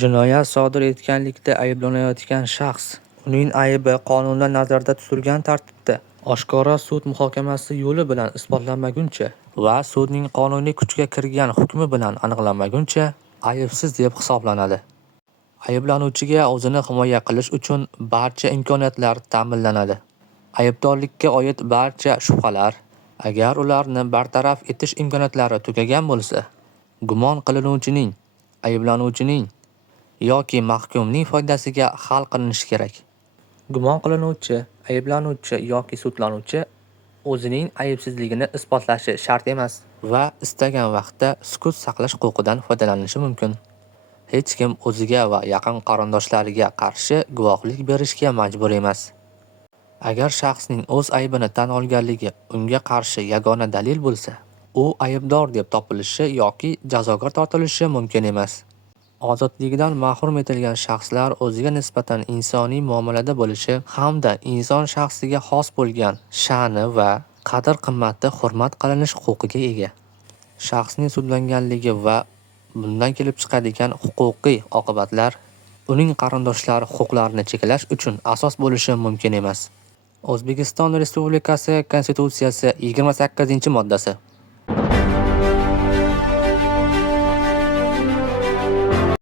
Jinoyat sodir etganlikda ayblanayotgan shaxs uning aybi qonunda nazarda tutilgan tartibda oshkora sud muhokamasi yo'li bilan isbotlanmaguncha va sudning qonuniy kuchga kirgan hukmi bilan aniqlanmaguncha aybsiz deb hisoblanadi. Ayblanuvchiga o'zini himoya qilish uchun barcha imkoniyatlar ta'minlanadi. Aybdorlikka oid barcha shubhalar, agar ularni bartaraf etish imkoniyatlari tugagan bo'lsa, gumon qilinuvchining, ayblanuvchining yoki mahkumning foydasiga hal qilinishi kerak. Gumon qilinuvchi, ayblanuvchi yoki sudlanuvchi o'zining aybsizligini isbotlashi shart emas va istagan vaqtda sukut saqlash huquqidan foydalanishi mumkin. Hech kim o'ziga va yaqin qarindoshlariga qarshi guvohlik berishga majbur emas. Agar shaxsning o'z aybini tan olganligi unga qarshi yagona dalil bo'lsa, u aybdor deb topilishi yoki jazoga tortilishi mumkin emas. Ozodligidan mahrum etilgan shaxslar o'ziga nisbatan insoniy muomalada bo'lishi hamda inson shaxsiga xos bo'lgan sha'ni va qadr-qimmati hurmat qilinish huquqiga ega. Shaxsning sudlanganligi va bundan kelib chiqadigan huquqiy oqibatlar uning qarindoshlari huquqlarini cheklash uchun asos bo'lishi mumkin emas. O'zbekiston Respublikasi Konstitutsiyasi 28-moddasi